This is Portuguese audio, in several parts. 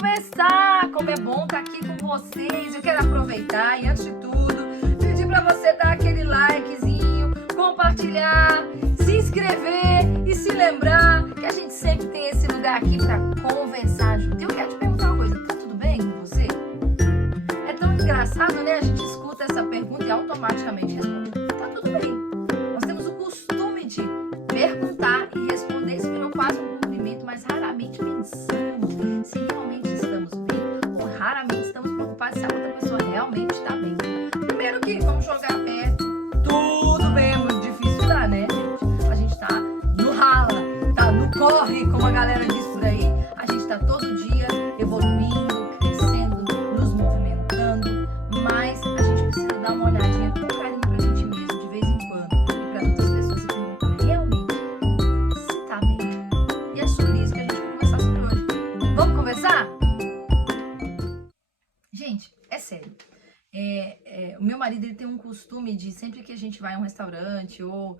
conversar. Como é bom estar aqui com vocês. Eu quero aproveitar e, antes de tudo, pedir para você dar aquele likezinho, compartilhar, se inscrever e se lembrar que a gente sempre tem esse lugar aqui para conversar junto. Eu quero te perguntar uma coisa: tá tudo bem com você? É tão engraçado, né? A gente escuta essa pergunta e automaticamente responde: tá tudo bem. Nós temos o costume de perguntar e responder, isso virou quase um movimento, mas raramente pensamos se realmente estamos bem ou raramente estamos preocupados se a outra pessoa realmente está bem. Primeiro que vamos jogar perto, tudo bem, é muito difícil lá, né, gente? A gente tá no rala, tá no corre, como a galera diz por aí. A gente tá todo dia evoluindo, crescendo, nos movimentando, mas a gente precisa dar uma olhadinha com carinho pra gente mesmo de vez em quando e para outras pessoas e perguntar realmente se tá bem. E é sobre isso que a gente vai conversar sobre hoje. Vamos conversar? Gente, é sério. O meu marido, ele tem um costume de, sempre que a gente vai a um restaurante ou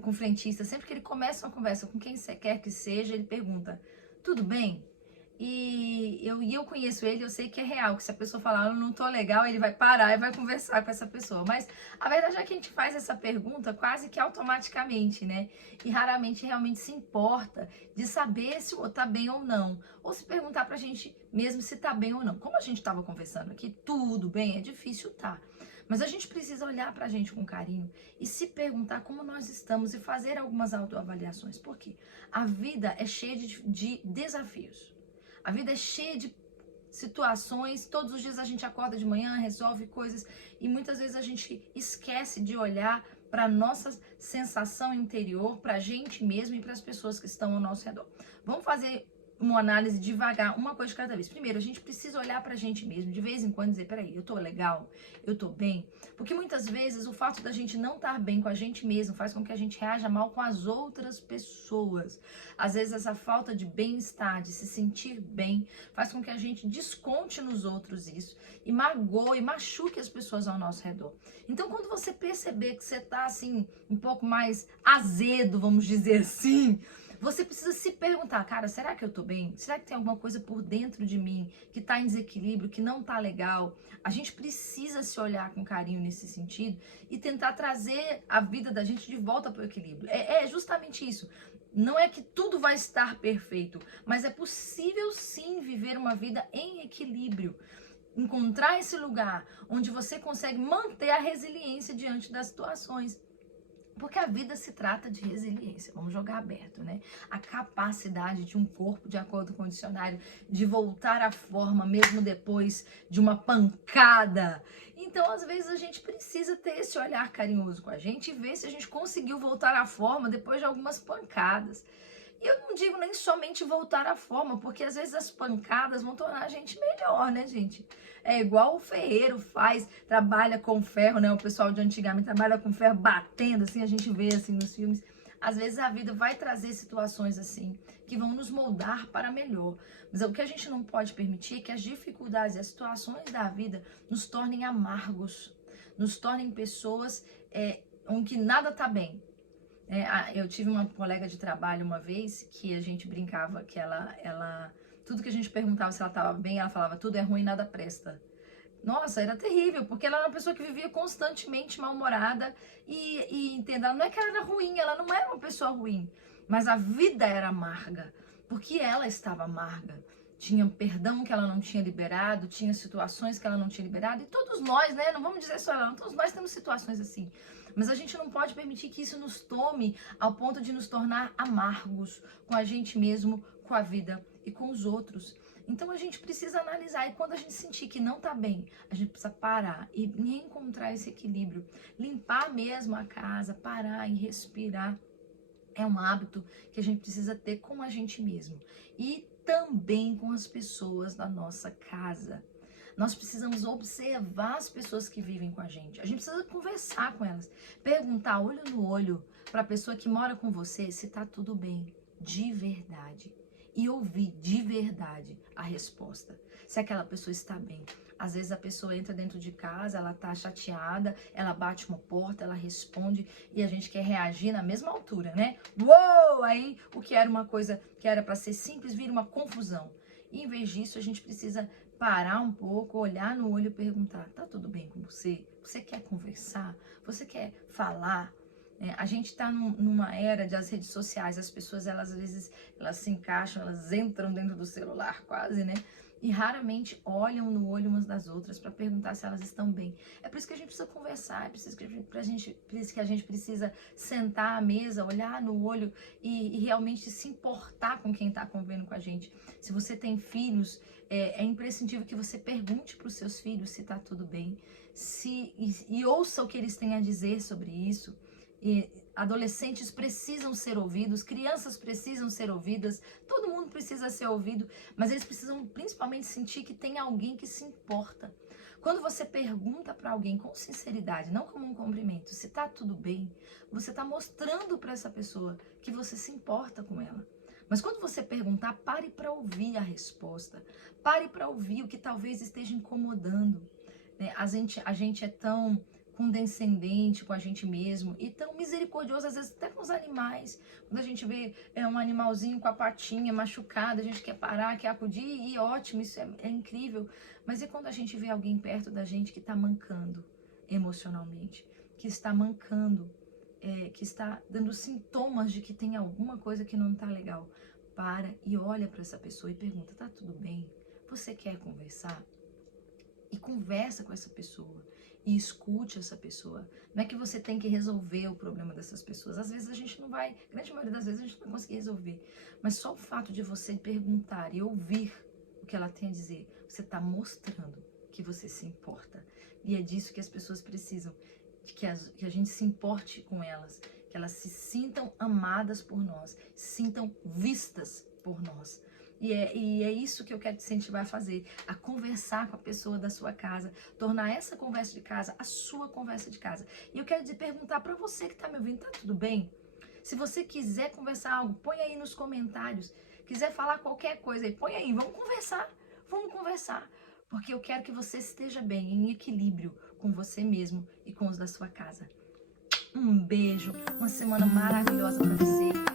com frentista, sempre que ele começa uma conversa com quem quer que seja, ele pergunta: tudo bem? E eu conheço ele, eu sei que é real, que se a pessoa falar eu não tô legal, ele vai parar e vai conversar com essa pessoa. Mas a verdade é que a gente faz essa pergunta quase que automaticamente, né? E raramente realmente se importa de saber se o outro tá bem ou não. Ou se perguntar pra gente mesmo se tá bem ou não. Como a gente tava conversando aqui, tudo bem, é difícil tá. Mas a gente precisa olhar pra gente com carinho e se perguntar como nós estamos e fazer algumas autoavaliações. Por quê? A vida é cheia de desafios. A vida é cheia de situações, todos os dias a gente acorda de manhã, resolve coisas e muitas vezes a gente esquece de olhar para a nossa sensação interior, para a gente mesmo e para as pessoas que estão ao nosso redor. Vamos fazer uma análise devagar, uma coisa de cada vez. Primeiro, a gente precisa olhar pra gente mesmo, de vez em quando dizer: peraí, eu tô legal? Eu tô bem? Porque muitas vezes o fato da gente não estar bem com a gente mesmo faz com que a gente reaja mal com as outras pessoas. Às vezes essa falta de bem-estar, de se sentir bem, faz com que a gente desconte nos outros isso e magoe, machuque as pessoas ao nosso redor. Então, quando você perceber que você tá assim, um pouco mais azedo, vamos dizer assim, você precisa se perguntar: cara, será que eu tô bem? Será que tem alguma coisa por dentro de mim que tá em desequilíbrio, que não tá legal? A gente precisa se olhar com carinho nesse sentido e tentar trazer a vida da gente de volta pro equilíbrio. É justamente isso. Não é que tudo vai estar perfeito, mas é possível sim viver uma vida em equilíbrio. Encontrar esse lugar onde você consegue manter a resiliência diante das situações. Porque a vida se trata de resiliência, vamos jogar aberto, né? A capacidade de um corpo, de acordo com o dicionário, de voltar à forma mesmo depois de uma pancada. Então, às vezes, a gente precisa ter esse olhar carinhoso com a gente e ver se a gente conseguiu voltar à forma depois de algumas pancadas. E eu não digo nem somente voltar à forma, porque às vezes as pancadas vão tornar a gente melhor, né, gente? É igual o ferreiro faz, trabalha com ferro, né? O pessoal de antigamente trabalha com ferro batendo, assim, a gente vê assim nos filmes. Às vezes a vida vai trazer situações assim, que vão nos moldar para melhor. Mas o que a gente não pode permitir é que as dificuldades e as situações da vida nos tornem amargos, nos tornem pessoas onde nada tá bem. Eu tive uma colega de trabalho uma vez que a gente brincava que ela tudo que a gente perguntava se ela estava bem, ela falava: tudo é ruim, nada presta. Nossa, era terrível, porque ela era uma pessoa que vivia constantemente mal-humorada e entenda, não é que ela era ruim, ela não era uma pessoa ruim, mas a vida era amarga, porque ela estava amarga. Tinha perdão que ela não tinha liberado, tinha situações que ela não tinha liberado, e todos nós, né, não vamos dizer só ela, não, todos nós temos situações assim. Mas a gente não pode permitir que isso nos tome ao ponto de nos tornar amargos com a gente mesmo, com a vida e com os outros. Então a gente precisa analisar, e quando a gente sentir que não tá bem, a gente precisa parar e reencontrar esse equilíbrio, limpar mesmo a casa, parar e respirar. É um hábito que a gente precisa ter com a gente mesmo e também com as pessoas da nossa casa. Nós precisamos observar as pessoas que vivem com a gente. A gente precisa conversar com elas, perguntar olho no olho para a pessoa que mora com você se tá tudo bem, de verdade. E ouvir de verdade a resposta, se aquela pessoa está bem. Às vezes a pessoa entra dentro de casa, ela tá chateada, ela bate uma porta, ela responde e a gente quer reagir na mesma altura, né? Uou! Aí o que era uma coisa que era para ser simples vira uma confusão. E em vez disso, a gente precisa parar um pouco, olhar no olho e perguntar, tá tudo bem com você? Você quer conversar? Você quer falar? A gente está numa era das redes sociais, as pessoas, elas às vezes, elas se encaixam, elas entram dentro do celular quase, né? E raramente olham no olho umas das outras para perguntar se elas estão bem. É por isso que a gente precisa conversar, por isso que a gente precisa sentar à mesa, olhar no olho e realmente se importar com quem está convivendo com a gente. Se você tem filhos, é imprescindível que você pergunte para os seus filhos se está tudo bem, e ouça o que eles têm a dizer sobre isso. Adolescentes precisam ser ouvidos, crianças precisam ser ouvidas, todo mundo precisa ser ouvido, mas eles precisam principalmente sentir que tem alguém que se importa. Quando você pergunta para alguém com sinceridade, não como um cumprimento, se tá tudo bem, você está mostrando para essa pessoa que você se importa com ela. Mas quando você perguntar, pare para ouvir a resposta, pare para ouvir o que talvez esteja incomodando. A gente é tão condescendente com a gente mesmo e tão misericordioso, às vezes até com os animais. Quando a gente vê um animalzinho com a patinha machucada, a gente quer parar, quer acudir, e ótimo, isso é incrível. Mas e quando a gente vê alguém perto da gente que está mancando emocionalmente, que está mancando, que está dando sintomas de que tem alguma coisa que não está legal? Para e olha para essa pessoa e pergunta, tá tudo bem? Você quer conversar? E conversa com essa pessoa. E escute essa pessoa. Não é que você tem que resolver o problema dessas pessoas. Às vezes a gente não vai, a grande maioria das vezes a gente não vai conseguir resolver. Mas só o fato de você perguntar e ouvir o que ela tem a dizer, você está mostrando que você se importa. E é disso que as pessoas precisam, de que a gente se importe com elas, que elas se sintam amadas por nós, se sintam vistas por nós. E é isso que eu quero te incentivar a fazer, a conversar com a pessoa da sua casa, tornar essa conversa de casa a sua conversa de casa. E eu quero te perguntar para você que está me ouvindo, tá tudo bem? Se você quiser conversar algo, põe aí nos comentários. Quiser falar qualquer coisa aí, põe aí, vamos conversar. Porque eu quero que você esteja bem, em equilíbrio com você mesmo e com os da sua casa. Um beijo, uma semana maravilhosa para você.